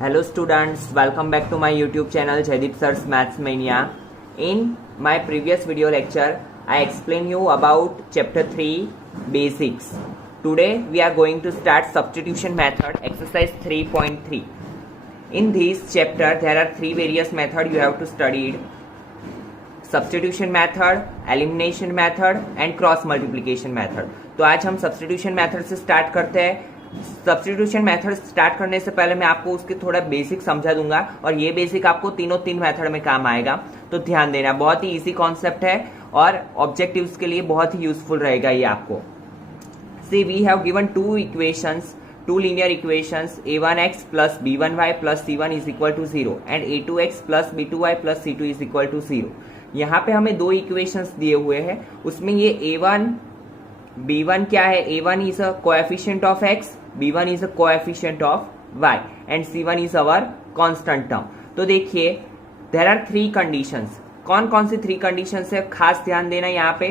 Hello students, welcome back to my YouTube channel Jaideep Sir's Maths Mania. In my previous video lecture, I explained you about chapter 3 basics. Today we are going to start substitution method exercise 3.3. In this chapter there are three various methods you have to study: substitution method, elimination method and cross multiplication method. तो आज हम substitution method से start करते हैं. Substitution method start करने से पहले मैं आपको उसके थोड़ा बेसिक समझा दूंगा और ये बेसिक आपको तीन मेथड में काम आएगा, तो ध्यान देना. बहुत ही इजी कॉन्सेप्ट है और ऑब्जेक्टिव्स के लिए बहुत ही यूजफुल रहेगा ये आपको. See we have given two equations, two linear equations a1x plus b1y plus c1 is equal to 0 and a2x plus b2y plus c2 is equal to 0. यहाँ पे हमें दो इक्वेशंस दिए हुए हैं. उसमें ये a1 b1 क्या है? a1 is a coefficient of x, b1 is a coefficient of y and c1 is our constant term. तो देखिए there are three conditions. कौन कौन सी थ्री कंडीशंस है खास ध्यान देना यहाँ पे.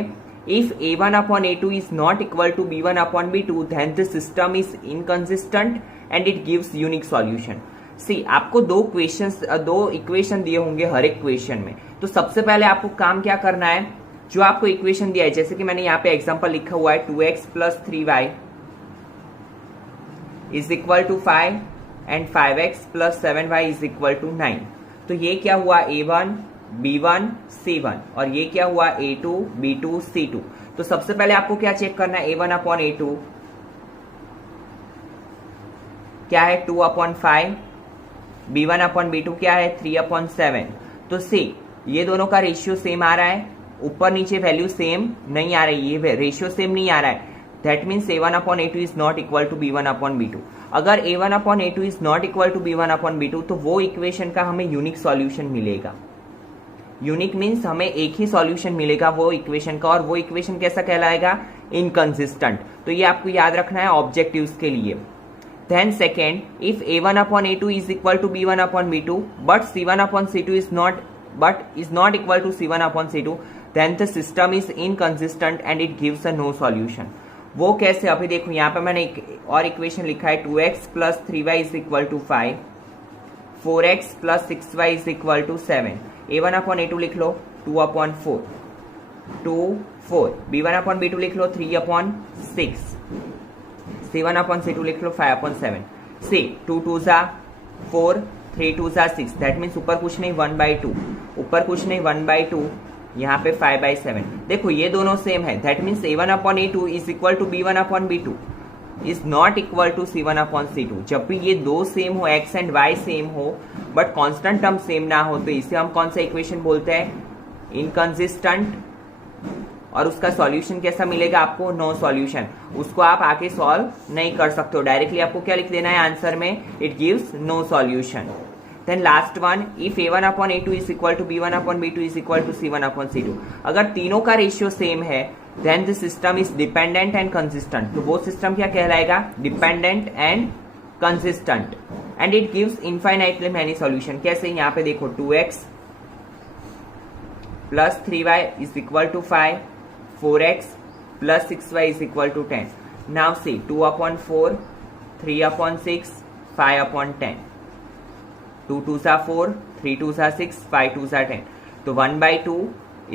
If a1 upon a2 is not equal to b1 upon b2 then the system is inconsistent and it gives unique solution. See, आपको दो इक्वेशन दिए होंगे हर एक क्वेश्चन में. तो सबसे पहले आपको काम क्या करना है, जो आपको इक्वेशन दिया है, जैसे कि मैंने यहाँ पे एग्जाम्पल लिखा हुआ है 2x plus 3y is equal to 5 and 5x plus 7y is equal to 9. तो ये क्या हुआ? a1 b1 c1 और ये क्या हुआ? a2 b2 c2. तो सबसे पहले आपको क्या चेक करना है? a1 अपॉन a2 क्या है? 2 अपॉन 5. b1 अपॉन b2 क्या है? 3 अपॉन 7. तो सी ये दोनों का रेशियो सेम आ रहा है, ऊपर नीचे वैल्यू सेम नहीं आ रही है, ये रेशियो सेम नहीं आ रहा है. That means a1 upon a2 is not equal to b1 upon b2. अगर a1 upon a2 is not equal to b1 upon b2 तो वो इक्वेशन का हमें यूनिक सॉल्यूशन मिलेगा. यूनिक मीन्स हमें एक ही सॉल्यूशन मिलेगा वो इक्वेशन का, और वो इक्वेशन कैसा कहलाएगा? इनकंसिस्टेंट. तो ये आपको याद रखना है ऑब्जेक्टिव्स के लिए. Then second, if a1 upon a2 is equal to b1 upon b2 but c1 upon c2 is not equal to c1 upon c2 then the system is inconsistent and it gives a no solution. वो कैसे? अभी देखो यहाँ पे मैंने एक और equation लिखा है 2x plus 3y is equal to 5, 4x plus 6y is equal to 7. a1 upon a2 लिख लो 2 अपॉन 4, 2 4. b1 अपॉन b2 लिख लो 3 अपॉन 6, c1 अपॉन c2 लिख लो 5 अपॉन 7. सी 2 2 जा 4, 3 2 जा 6. दैट मीन्स ऊपर कुछ नहीं 1/2, ऊपर कुछ नहीं 1/2, यहाँ पे 5/7. देखो ये दोनों सेम है. That means a1 upon a2 is equal to b1 upon b2 is not equal to c1 upon c2. जब भी ये दो सेम हो, x एंड y सेम हो बट कांस्टेंट टर्म सेम ना हो, तो इसे हम कौन सा इक्वेशन बोलते हैं? इनकंसिस्टेंट. और उसका सॉल्यूशन कैसा मिलेगा आपको? No solution. उसको आप आके सॉल्व नहीं कर सकते हो, डायरेक्टली आपको क्या लिख देना है आंसर में? It gives no solution. Then last one, if a1 upon a2 is equal to b1 upon b2 is equal to c1 upon c2. अगर तीनों का रेशियो सेम है then the system is dependent and consistent. तो वो system क्या कहलाएगा? Dependent and consistent and it gives infinitely many solution. कैसे? यहाँ पे देखो 2x plus 3y is equal to 5, 4x plus 6y is equal to 10. Now see 2 upon 4, 3 upon 6, 5 upon 10. 2 2 सा 4, 3 2 सा 6, 5 2 सा 10. तो 1/2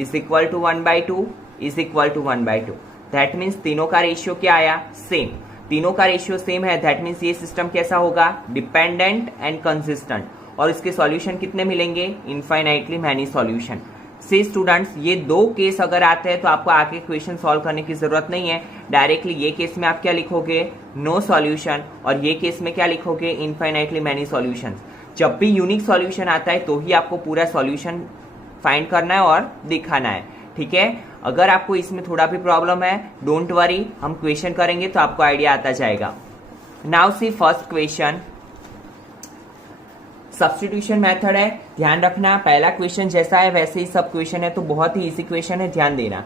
is equal to 1/2 is equal to 1/2. That means तीनों का रेशियो क्या आया? सेम. तीनों का रेशियो सेम है, दैट मीन्स ये सिस्टम कैसा होगा? Dependent and consistent. और इसके सॉल्यूशन कितने मिलेंगे? Infinitely many solution. से स्टूडेंट्स ये दो केस अगर आते हैं तो आपको आगे क्वेश्चन सॉल्व करने की जरूरत नहीं है. डायरेक्टली ये केस में आप क्या लिखोगे? No solution. और ये केस में क्या लिखोगे? Infinitely many solution. जब भी यूनिक सॉल्यूशन आता है तो ही आपको पूरा सॉल्यूशन फाइंड करना है और दिखाना है. ठीक है? अगर आपको इसमें थोड़ा भी प्रॉब्लम है, डोंट वरी, हम क्वेश्चन करेंगे तो आपको आइडिया आता जाएगा. Now see first question. Substitution method है, ध्यान रखना. पहला क्वेश्चन जैसा है वैसे ही सब क्वेश्चन है, तो बहुत ही इजी क्वेश्चन है, ध्यान देना.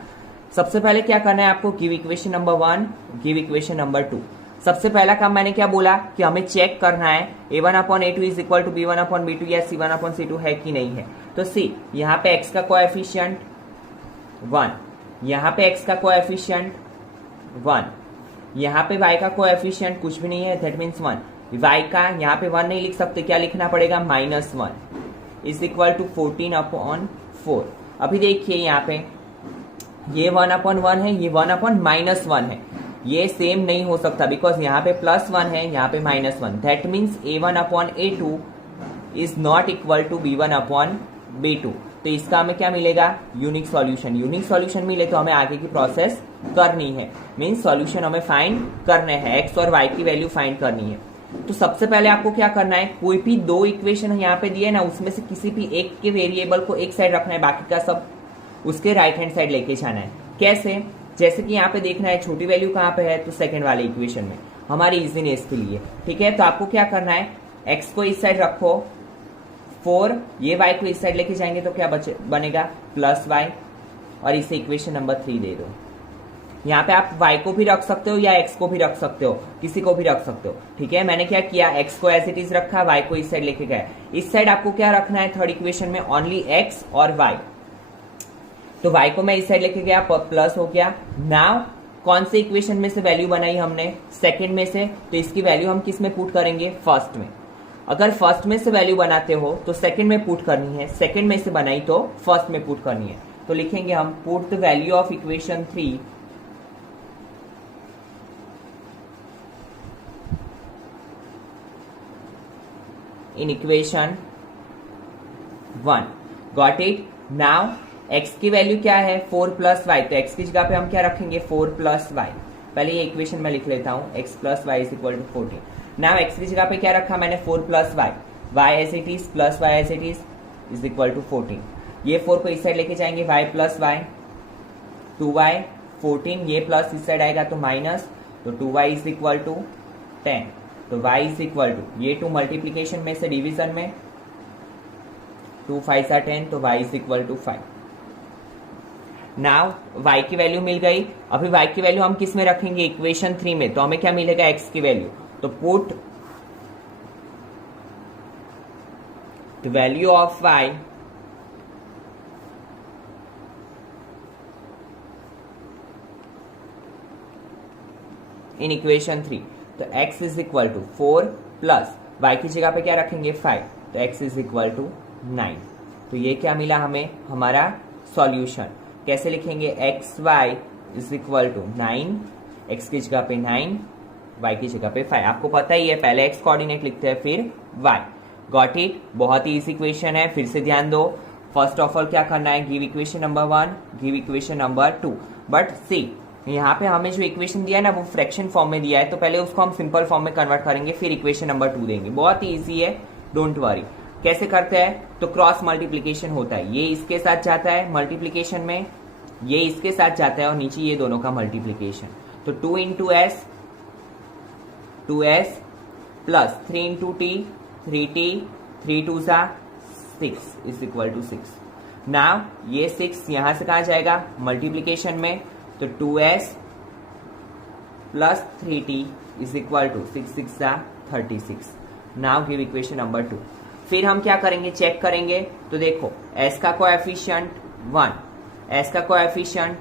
सबसे पहले क्या करना है आपको? Give equation number 1, give equation number 2. सबसे पहला काम मैंने क्या बोला कि हमें चेक करना है a1 upon a2 is equal to b1 upon b2 या c1 अपॉन c2 है कि नहीं है. तो सी यहाँ पे x का कोएफिशिएंट 1, यहाँ पे x का कोएफिशिएंट 1, यहाँ पे y का कोएफिशिएंट कुछ भी नहीं है, दैट मीन्स 1. y का यहाँ पे 1 नहीं लिख सकते, क्या लिखना पड़ेगा, -1 इज इक्वल टू 14/4। अभी देखिए यहाँ पे ये 1/1 है, ये 1/-1 है, ये सेम नहीं हो सकता बिकॉज यहाँ पे +1 है, यहाँ पे -1। That means a1/a2 is not equal to b1/b2। तो इसका हमें क्या मिलेगा, यूनिक सॉल्यूशन। यूनिक सॉल्यूशन मिले तो हमें आगे की प्रोसेस करनी है, मीन्स सॉल्यूशन हमें फाइंड करने हैं, x और y की वैल्यू फाइंड करनी है। तो सबसे पहले आपको क्या करना है, कोई भी दो इक्वेशन यहाँ पे दिए ना, उसमें से किसी भी एक के वेरिएबल को एक साइड रखना है, बाकी का सब उसके राइट हैंड साइड लेके जाना है। कैसे, जैसे कि यहाँ पे देखना है छोटी वैल्यू कहाँ पे है, तो सेकंड वाले इक्वेशन में, हमारी इजीनेस के लिए। ठीक है, तो आपको क्या करना है, x को इस साइड रखो 4, ये y को इस साइड लेके जाएंगे तो क्या बनेगा +y, और इसे इक्वेशन नंबर 3 दे दो। यहाँ पे आप y को भी रख सकते हो या x को भी रख सकते हो, किसी को भी रख सकते हो। ठीक है, मैंने क्या किया, x को एज इट इज रखा, y को इस साइड लेके गया। इस साइड आपको क्या रखना है, थर्ड इक्वेशन में ओनली x और y। तो y को मैं इस साइड लेके गया, प्लस हो गया। नाउ कौन से इक्वेशन में से वैल्यू बनाई हमने, सेकंड में से, तो इसकी वैल्यू हम किस में पुट करेंगे, फर्स्ट में। अगर फर्स्ट में से वैल्यू बनाते हो तो सेकंड में पुट करनी है, सेकंड में से बनाई तो फर्स्ट में पुट करनी है। तो लिखेंगे हम put the value of equation 3 in equation 1। Got it. Now x की वैल्यू क्या है, 4 + y, तो x की जगह पे हम क्या रखेंगे, 4 + y। पहले ये इक्वेशन में लिख लेता हूं, x + y = 14। नाउ x की जगह पे क्या रखा मैंने, 4 + y, y as it is plus y as it is equal to 14। ये 4 को इस साइड लेके जाएंगे, y + y 2y 14, ये प्लस इस साइड आएगा तो माइनस, तो 2y = 10। तो y = ये 2 मल्टीप्लीकेशन में से डिवीजन में, 2 5 = 10, तो y = 5। नाउ y की वैल्यू मिल गई। अभी y की वैल्यू हम किस में रखेंगे, इक्वेशन 3 में, तो हमें क्या मिलेगा, x की वैल्यू। तो put the value of y in equation 3। तो x = 4 प्लस y की जगह पे क्या रखेंगे, 5, तो x = 9। तो ये क्या मिला हमें, हमारा सॉल्यूशन। कैसे लिखेंगे, xy = 9, x की जगह पे 9, y की जगह पे 5। आपको पता ही है, पहले x कोऑर्डिनेट लिखते हैं फिर y। Got it. बहुत ही इजी इक्वेशन है, फिर से ध्यान दो। फर्स्ट ऑफ ऑल क्या करना है, give equation number 1, give equation number 2। But see यहाँ पे हमें जो इक्वेशन दिया है ना, वो फ्रैक्शन फॉर्म में दिया है, तो पहले उसको हम सिंपल फॉर्म में कन्वर्ट करेंगे, फिर इक्वेशन नंबर 2 देंगे। बहुत ही ईजी है, डोंट वरी। कैसे करते हैं, तो क्रॉस मल्टीप्लीकेशन होता है, ये इसके साथ जाता है मल्टीप्लीकेशन में, ये इसके साथ जाता है, और नीचे ये दोनों का मल्टीप्लीकेशन। तो 2 × s 2s plus 3 × t 3t 3 2 6 = 6। Now ये 6 यहां से कहा जाएगा, मल्टीप्लीकेशन में, तो 2s plus 3t = 6 6 36। Now give equation number 2। फिर हम क्या करेंगे, चेक करेंगे। तो देखो s का कोएफिशिएंट 1, s का कोएफिशिएंट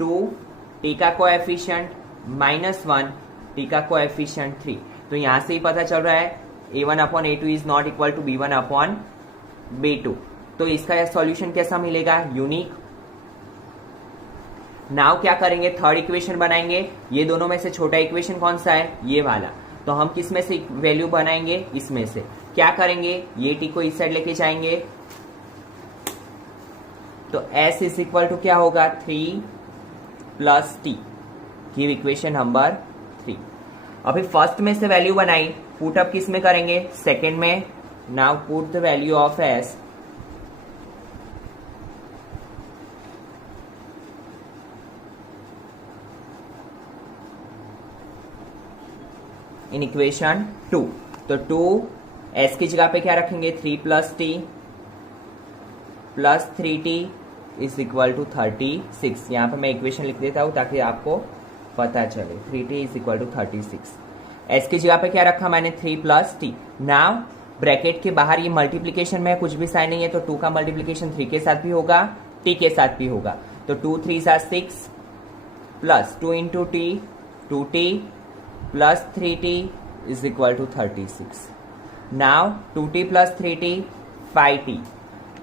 2, t का कोएफिशिएंट -1, t का कोएफिशिएंट 3। तो यहां से ही पता चल रहा है a1/a2 is not equal to b1/b2। तो इसका सॉल्यूशन कैसा मिलेगा, यूनिक। नाउ क्या करेंगे, थर्ड इक्वेशन बनाएंगे। ये दोनों में से छोटा इक्वेशन कौन सा है, ये वाला। तो हम किस में से वैल्यू बनाएंगे, इसमें से। क्या करेंगे, ये t को इस साइड लेके जाएंगे, तो s = क्या होगा, 3 + t। Give equation number 3। अभी फर्स्ट में से वैल्यू बनाई, पुट अप किस में करेंगे, सेकंड में। Now put the value of s in equation 2। तो 2 s की जगह पे क्या रखेंगे, 3 + t प्लस 3t = 36। यहाँ पे मैं इक्वेशन लिख देता हूँ ताकि आपको पता चले, 3t = 36। s की जगह पे क्या रखा मैंने, 3 + t। नाउ ब्रैकेट के बाहर ये मल्टीप्लीकेशन में कुछ भी साइन नहीं है, तो 2 का मल्टीप्लीकेशन 3 के साथ भी होगा, t के साथ भी होगा। तो 2 3 6 plus 2 × t 2t plus 3t is equal to 36. Now 2t plus 3t 5t.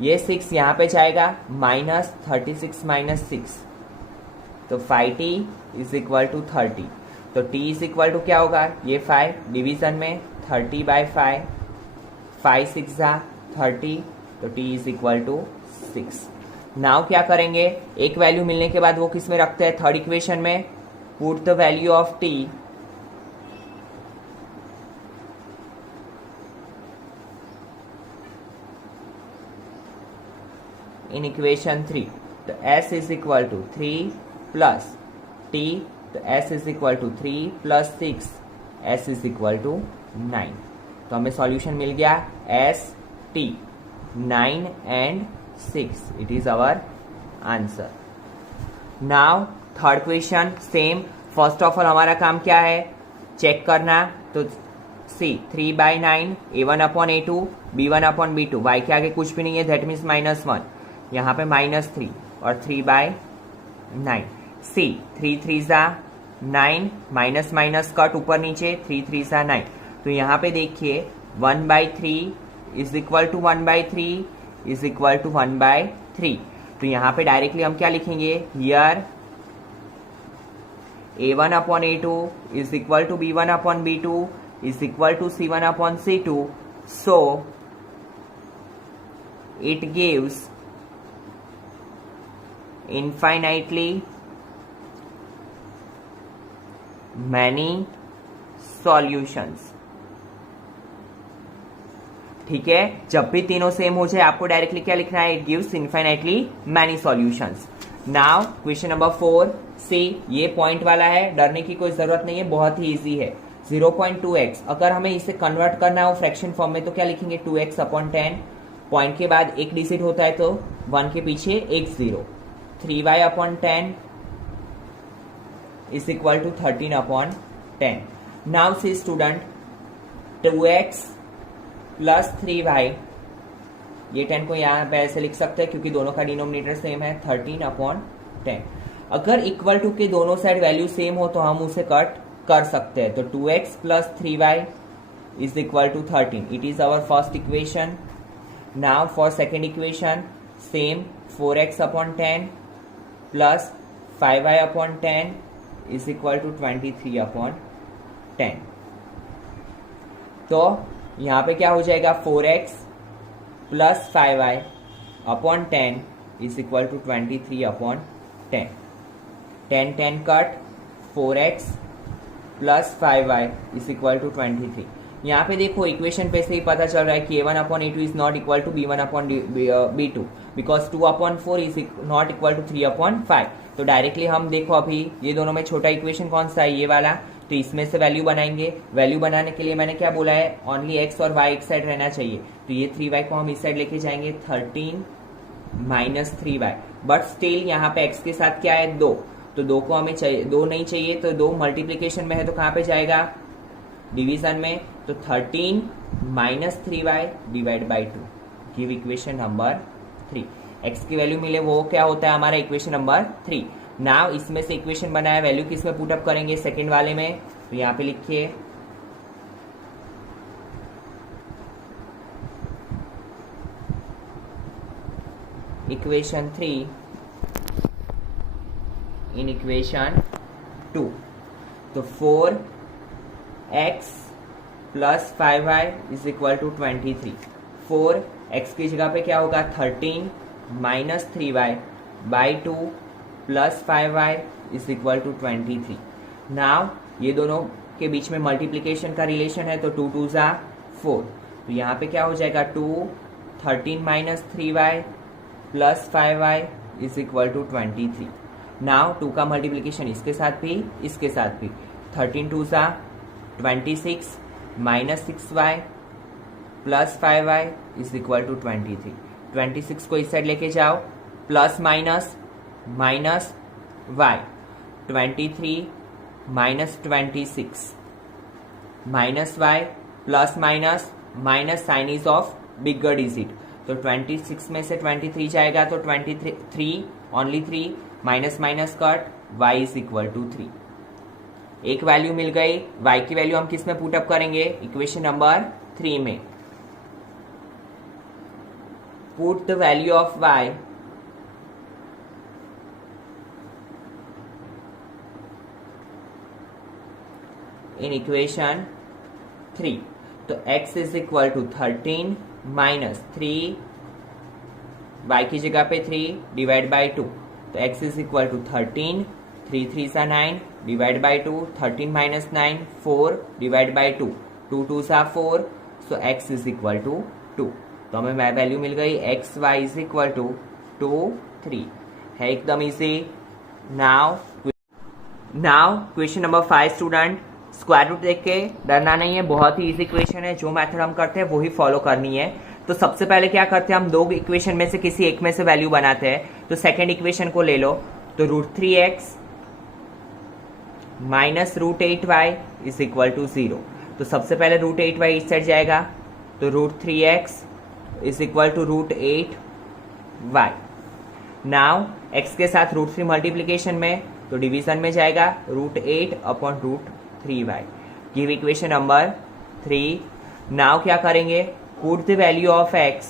ये 6 यहाँ पे जाएगा माइनस 36 माइनस 6, तो 5t इज इक्वल टू 30. तो t इज इक्वल टू क्या होगा, ये 5 डिवीजन में 30/5, 5 6 30, तो t is equal to 6. Now क्या करेंगे, एक वैल्यू मिलने के बाद वो किस में रखते हैं, थर्ड इक्वेशन में. Put the value of t in equation 3. तो s is equal to 3 plus t, तो s is equal to 3 plus 6, s is equal to 9. तो हमें सॉल्यूशन मिल गया s t 9 and 6. It is our answer. Now third question same. First of all हमारा काम क्या है, चेक करना. तो सी 3/9 a1/a2 b1/b2, y के आगे कुछ भी नहीं है, दैट मीन्स -1. यहाँ पे -3 और 3/9. सी 3 3 9, माइनस माइनस कट ऊपर नीचे, 3 3 9. तो यहाँ पे देखिए 1/3 is equal to 1/3 is equal to 1/3. तो यहाँ पे डायरेक्टली हम क्या लिखेंगे, here a1/a2 is equal to b1/b2 is equal to c1/c2. So it gives infinitely many solutions. ठीक है, जब भी तीनों सेम हो जाए आपको डायरेक्टली क्या लिखना है, it gives infinitely many solutions. Now question number 4 से, ये पॉइंट वाला है, डरने की कोई जरूरत नहीं है, बहुत ही इजी है. 0.2x अगर हमें इसे कन्वर्ट करना हो फ्रैक्शन फॉर्म में तो क्या लिखेंगे, 2x/10. पॉइंट के बाद एक डिजिट होता है तो 1 के पीछे एक 0. 3y/10 is equal to 13/10. Now see student, 2x plus 3y, ये 10 को यहाँ पे ऐसे लिख सकते हैं क्योंकि दोनों का डिनोमिनेटर सेम है, 13/10. अगर इक्वल टू के दोनों साइड वैल्यू सेम हो तो हम उसे कट कर सकते हैं. तो 2x plus 3y is equal to 13. It is our first equation. Now for second equation, same 4x/10 plus 5y/10 is equal to 23/10. तो यहाँ पे क्या हो जाएगा, 4x plus 5y/10 is equal to 23/10. 10 cut, 4x plus 5y is equal to 23. यहाँ पे देखो equation पे से ही पता चल रहा है कि a1/a2 is not equal to b1/b2 because 2/4 is not equal to 3/5. तो डायरेक्टली हम देखो अभी ये दोनों में छोटा इक्वेशन कौन सा है, ये वाला. तो इसमें से वैल्यू बनाएंगे. वैल्यू बनाने के लिए मैंने क्या बोला है, ओनली x और y एक साइड रहना चाहिए. तो ये 3y को हम इस साइड लेके जाएंगे, 13 माइनस 3y. बट स्टिल यहाँ पे x के साथ क्या है, 2. तो 2 को हमें चाहिए, 2 नहीं चाहिए, तो 2 मल्टीप्लीकेशन में है तो कहाँ पे जाएगा, डिवीजन में. तो 13 minus 3y divide by 2 give equation number 3. x की वैल्यू मिले वो क्या होता है हमारा इक्वेशन नंबर 3. नाउ इसमें से इक्वेशन बनाया, वैल्यू किस में पुटअप करेंगे, सेकंड वाले में. तो यहाँ पे लिखिए इक्वेशन 3 इन इक्वेशन 2. तो 4x plus 5y is equal to 23. 4x की जगह पे क्या होगा, 13 minus 3y by 2 plus 5y is equal to 23. Now ये दोनों के बीच में मल्टीप्लीकेशन का रिलेशन है तो 2 2 ज़ा 4. तो यहाँ पे क्या हो जाएगा, 2 13 minus 3y plus 5y is equal to 23. Now 2 का मल्टीप्लीकेशन इसके साथ भी इसके साथ भी, 13 2 ज़ा 26 minus 6y plus 5y is equal to 23. 26 को इस साइड लेके जाओ, plus minus minus y, 23 minus 26 minus y plus minus minus sign is of bigger digit. तो 26 में से 23 जाएगा तो 23 only 3 minus minus cut, y is equal to 3. एक वैल्यू मिल गई, y की वैल्यू हम किस में पुटअप करेंगे, इक्वेशन नंबर 3 में। Put the value of y in equation 3। तो x is equal to 13 minus 3, y की जगह पे 3 डिवाइड बाई 2, तो x इज इक्वल टू 13, 3 3 सा 9 divide by 2, 13 minus 9 4 divide by 2, 2 2 सा 4, so x is equal to 2। तो हमें वैल्यू मिल गई X Y is equal to 2 3, है एकदम easy. Now question number 5 student, square root देख के डरना नहीं है, बहुत ही इजी क्वेश्चन है। जो मेथड हम करते हैं वही फॉलो करनी है। तो सबसे पहले क्या करते हैं, हम दो इक्वेशन में से किसी एक में से वैल्यू बनाते हैं। तो सेकंड इक्वेशन को ले लो, तो √3x minus √8y is equal to 0। तो सबसे पहले √8y इस साइड जाएगा, तो √3x is equal to √8y। Now x के साथ √3 मल्टीप्लीकेशन में, तो डिवीजन में जाएगा √8 upon √3y। Give equation number 3। Now क्या करेंगे, put the value of x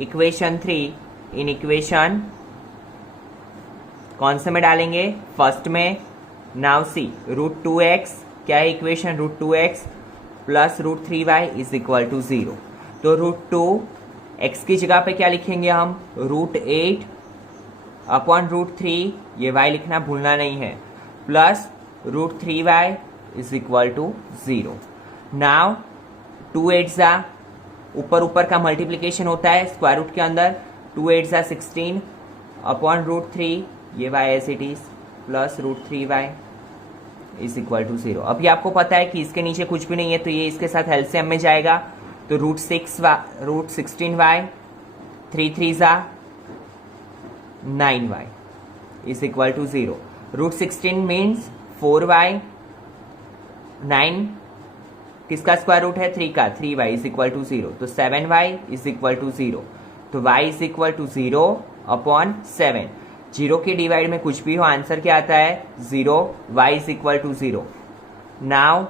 equation 3 in equation कौन से में डालेंगे, फर्स्ट में। नाउ सी √2x क्या है equation, √2x plus √3y is equal to 0। तो √2x की जगह पे क्या लिखेंगे हम, √8 अपॉन √3, ये y लिखना भूलना नहीं है, plus √3y is equal to 0। Now 2 8 ज़ा ऊपर का मल्टीप्लीकेशन होता है स्क्वायर रूट के अंदर, 2 8 ज़ा 16 अपॉन √3, ये y as it is, plus √3y is equal to 0। अभी आपको पता है कि इसके नीचे कुछ भी नहीं है, तो ये इसके साथ एलसीएम में जाएगा, तो √16y 3 3 ज़ा 9y is equal to 0। √16 means 4y, 9 किसका स्क्वायर रूट है, 3 का, 3y इज इक्वल टू 0, तो 7y इज इक्वल टू 0। तो y is equal to 0 upon 7। 0 के डिवाइड में कुछ भी हो, आंसर क्या आता है, 0। y is equal to 0। Now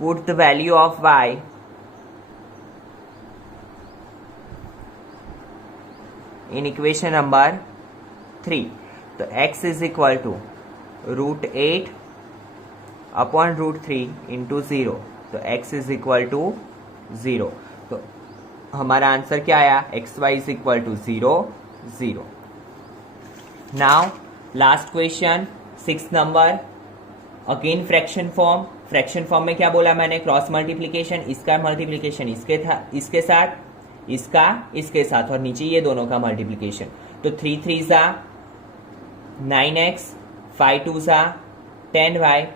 put the value of y in equation number 3। तो x is equal to √8 upon √3 into 0, तो x इज इक्वल टू 0। तो हमारा आंसर क्या आया, xy is equal to 0 0। Now last question 6 number, again fraction form. Fraction form में क्या बोला मैंने, क्रॉस मल्टीप्लीकेशन, इसका मल्टीप्लीकेशन इसके साथ, इसका इसके साथ, और नीचे ये दोनों का मल्टीप्लीकेशन। तो 3 3 ज़ा 9x, 5 2 ज़ा 10y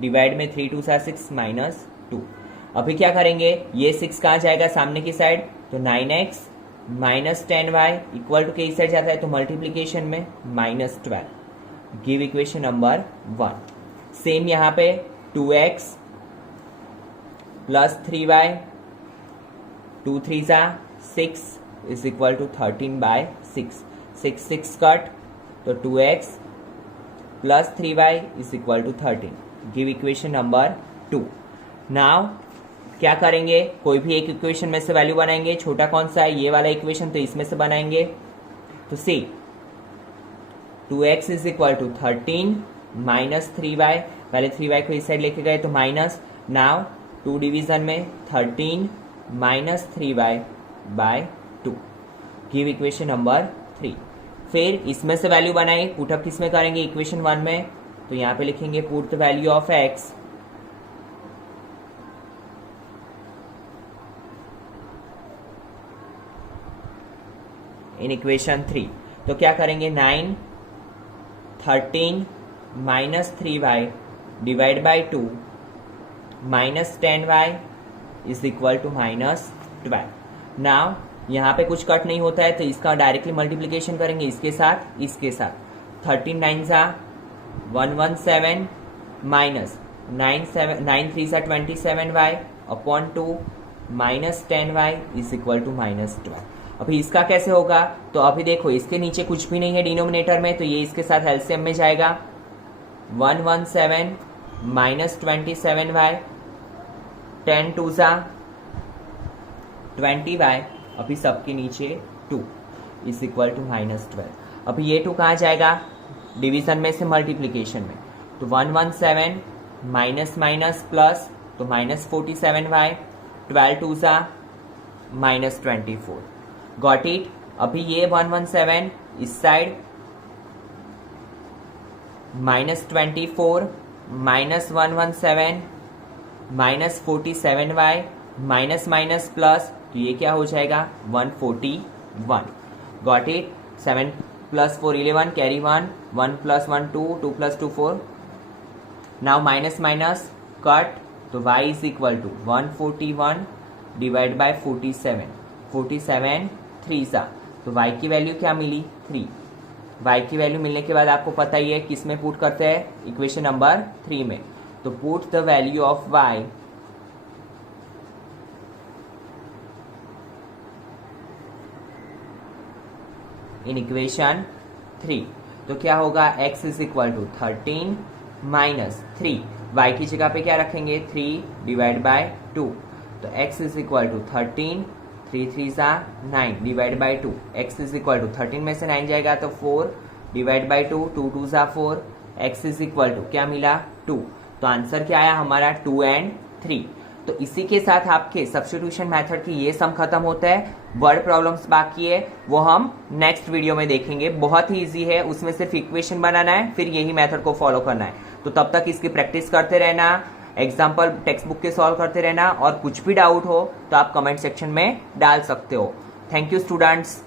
डिवाइड में 3 2 ज़ा 6 माइनस 2। अभी क्या करेंगे, ये 6 कहाँ जाएगा सामने की साइड, तो 9x minus 10y equal to के इस साइड जाता है, तो मल्टीप्लीकेशन में -12। Give equation number 1। सेम यहाँ पे 2x प्लस 3y, 2 3 ज़ा 6 इज इक्वल टू 13/6, 6 6 कट, तो 2x plus 3y is equal to 13। Give equation number 2। Now क्या करेंगे, कोई भी एक इक्वेशन में से वैल्यू बनाएंगे। छोटा कौन सा है, ये वाला इक्वेशन, तो इसमें से बनाएंगे। तो see 2x is equal to 13 minus 3y, पहले 3y को इस साइड लेके गए तो माइनस। नाउ 2 डिवीजन में 13 minus 3y by 2। Give equation number 3। फिर इसमें से वैल्यू बनाए, पुटअप किस में करेंगे, इक्वेशन 1 में। तो यहाँ पे लिखेंगे put the value of x in equation 3। तो क्या करेंगे, 9 13 minus 3y divide by 2 minus 10y is equal to -12। नाउ यहाँ पे कुछ कट नहीं होता है, तो इसका डायरेक्टली मल्टीप्लीकेशन करेंगे इसके साथ 13 9 ज़ा 117 माइनस 9 3 ज़ा 27y upon 2 minus 10y is equal to minus 12। अभी इसका कैसे होगा, तो अभी देखो इसके नीचे कुछ भी नहीं है डिनोमिनेटर में, तो ये इसके साथ एलसीएम में जाएगा। 117 माइनस 27y, 10 2 सा 20y, अभी सबके नीचे 2 इज इक्वल टू माइनस 12। अभी ये 2 कहाँ जाएगा, डिवीजन में से मल्टीप्लीकेशन में, तो 117 माइनस माइनस प्लस, तो माइनस 47y, 12 2 सा माइनस 24। Got it. अभी ये 117 इस side, minus 24 minus 117 minus 47y, minus minus plus, तो ये क्या हो जाएगा 141। Got it. 7 plus 4 11, carry 1, 1 plus 1 2, 2 plus 2 4। Now minus minus cut, तो y is equal to 141 divide by 47, 47 3 सा, तो y की वैल्यू क्या मिली 3। y की वैल्यू मिलने के बाद आपको पता ही है किस में पुट करते हैं, इक्वेशन नंबर 3 में, तो put the value of y in equation 3। तो क्या होगा, x is equal to 13 minus 3, y की जगह पे क्या रखेंगे 3 डिवाइड बाय 2, तो x इज इक्वल टू 13, 3 3 सा 9 divide by 2, x is equal to 13 में से 9 जाएगा तो 4 डिवाइड बाय 2, 2 2 सा 4, x इज इक्वल टू क्या मिला 2। तो आंसर क्या आया हमारा 2 and 3। तो इसी के साथ आपके सब्स्टिट्यूशन मेथड की ये सम खत्म होता है। वर्ड प्रॉब्लम्स बाकी है, वो हम नेक्स्ट वीडियो में देखेंगे। बहुत ही इजी है, उसमें सिर्फ इक्वेशन बनाना है, फिर यही मेथड को फॉलो करना है। तो तब तक इसकी प्रैक्टिस करते रहना, एग्जाम्पल टेक्स्ट बुक के सॉल्व करते रहना, और कुछ भी डाउट हो तो आप कमेंट सेक्शन में डाल सकते हो। Thank you students.